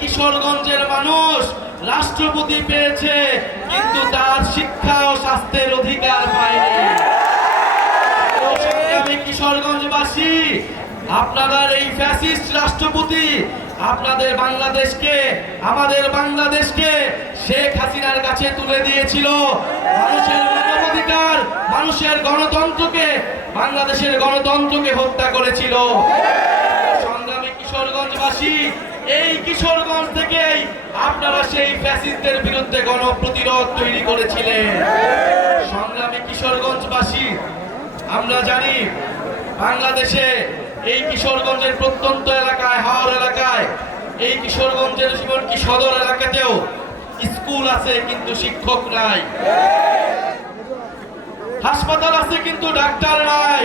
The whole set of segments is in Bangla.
কিশোরগঞ্জের মানুষ রাষ্ট্রপতি পেয়েছে, কিন্তু তার শিক্ষা ও স্বাস্থ্যের অধিকার পায়নি। আমি কিশোরগঞ্জবাসী, আপনাদের এই ফ্যাসিস্ট রাষ্ট্রপতি আপনাদের বাংলাদেশকে, আমাদের বাংলাদেশকে শেখ হাসিনার কাছে তুলে দিয়েছিল। মানুষের মানবাধিকার, মানুষের গণতন্ত্রকে, বাংলাদেশের গণতন্ত্রকে হত্যা করেছিল। সংগ্রামী কিশোরগঞ্জবাসী, এই কিশোরগঞ্জ থেকেই আপনারা সেই ফ্যাসিস্টদের বিরুদ্ধে গণপ্রতিরোধ তৈরি করেছিলেন। সংগ্রামী কিশোরগঞ্জবাসী, আমরা জানি বাংলাদেশে এই কিশোরগঞ্জের প্রত্যন্ত এলাকায়, হাওর এলাকায়, এই কিশোরগঞ্জের এমনকি সদর এলাকাতেও স্কুল আছে কিন্তু শিক্ষক নাই, হাসপাতাল আছে কিন্তু ডাক্তার নাই,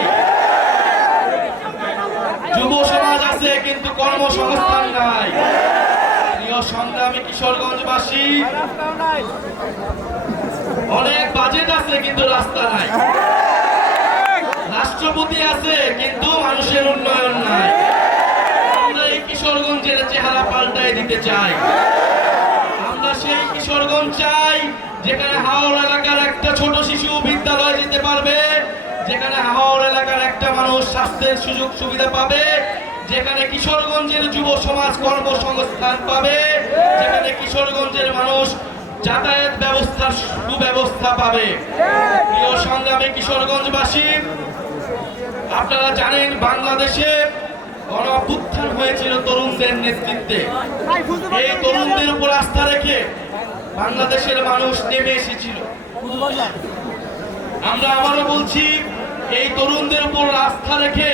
যুব সমাজ আছে কিন্তু কর্মসংস্থান নাই। প্রিয় সংগ্রামী কিশোরগঞ্জবাসী, অনেক বাজেট আছে কিন্তু রাস্তা নাই, রাষ্ট্রপতি আছে কিন্তু মানুষের উন্নয়ন নাই। আমরা এই কিশোরগঞ্জের চেহারা পাল্টায় দিতে চাই। আমরা সেই কিশোরগঞ্জ চাই যেখানে হাওর এলাকার একটা ছোট শিশু বিদ্যালয়ে যেতে পারবে, যেখানে হাওর এলাকার একটা মানুষ স্বাস্থ্যের সুযোগ সুবিধা পাবে, যেখানে কিশোরগঞ্জের যুব সমাজ কর্মসংস্থান পাবে, যেখানে কিশোরগঞ্জের মানুষ যাতায়াত ব্যবস্থার সুব্যবস্থা পাবে। প্রিয় সংগ্রামী কিশোরগঞ্জবাসী, আপনারা জানেন বাংলাদেশে গণ অভ্যুত্থান হয়েছিল তরুণদের নেতৃত্বে। এই তরুণদের উপর আস্থা রেখে বাংলাদেশের মানুষ নেমে এসেছিল। আমরা আবারও বলছি, এই তরুণদের উপর আস্থা রেখে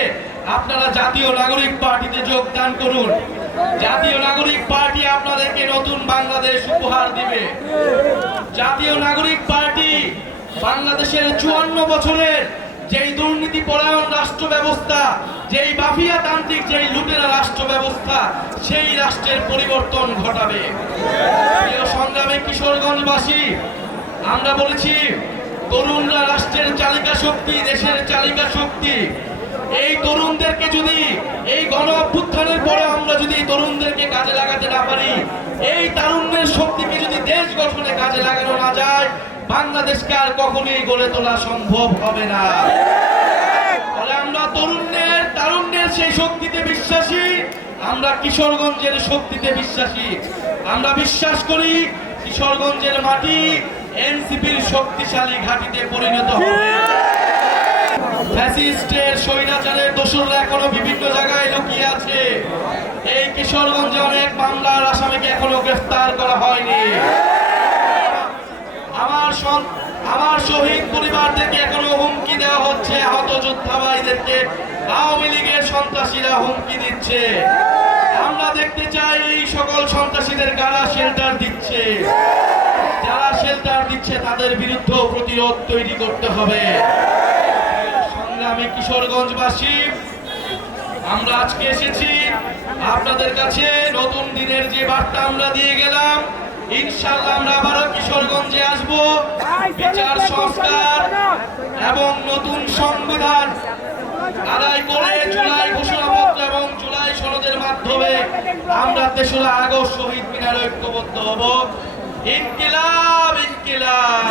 আপনারা জাতীয় নাগরিক পার্টিতে যোগদান করুন। জাতীয় নাগরিক পার্টি আপনাদেরকে নতুন বাংলাদেশ উপহার দিবে। জাতীয় নাগরিক পার্টি বাংলাদেশের 54 বছরের যেই দুর্নীতি পরায়ণ রাষ্ট্র ব্যবস্থা, যেই মাফিয়া তান্ত্রিক, যেই লুটেরা রাষ্ট্র ব্যবস্থা, সেই রাষ্ট্রের পরিবর্তন ঘটাবে। প্রিয় সংগ্রামী কিশোরগঞ্জবাসী, আমরা বলেছি তরুণরা রাষ্ট্রের চালিকা শক্তি, দেশের চালিকা শক্তি। এই তরুণদেরকে যদি এই গণ অভ্যুত্থানের পরে আমরা যদি তরুণদেরকে কাজে লাগাতে না পারি, এই তারুণ্যের শক্তিকে যদি দেশ গঠনে কাজে লাগানো না যায়, বাংলাদেশকে আর কখনোই গড়ে তোলা সম্ভব হবে না। ফলে আমরা তারুণ্যের সেই শক্তিতে বিশ্বাসী, আমরা কিশোরগঞ্জের শক্তিতে বিশ্বাসী। আমরা বিশ্বাস করি কিশোরগঞ্জের মাটি এনসিপির শক্তিশালী ঘাঁটিতে পরিণত হবে। ফ্যাসিস্টের স্বৈরাচারের দোসররা এখনো বিভিন্ন জায়গায় লুকিয়ে আছে। এই কিশোরগঞ্জে অনেক মামলার আসামিকে এখনো গ্রেফতার করা হয়নি। আমার শহীদ পরিবারদেরকে এখনো হুমকি দেওয়া হচ্ছে, আহত যোদ্ধা ভাইদেরকে আওয়ামী লীগের সন্ত্রাসীরা হুমকি দিচ্ছে। আমরা দেখতে চাই এই সকল সন্ত্রাসীদের কারা শেল্টার দিচ্ছে। যারা শেল্টার দিচ্ছে তাদের বিরুদ্ধে প্রতিরোধ তৈরি করতে হবে। সংগ্রামী কিশোরগঞ্জবাসী, আমরা আজকে এসেছি আপনাদের কাছে নতুন দিনের যে বার্তা আমরা দিয়ে গেলাম, ইনশাআল্লাহ আমরা আবারও কিশোরগঞ্জে আসব। বিচার সংস্কার এবং নতুন সংবিধান আদায় করে জুলাই ঘোষণাপত্র এবং জুলাই সনদের মাধ্যমে আমরা ৩রা আগস্ট শহীদ মিনারে ঐক্যবদ্ধ হব। ইনকিলাব, ইনকিলাব।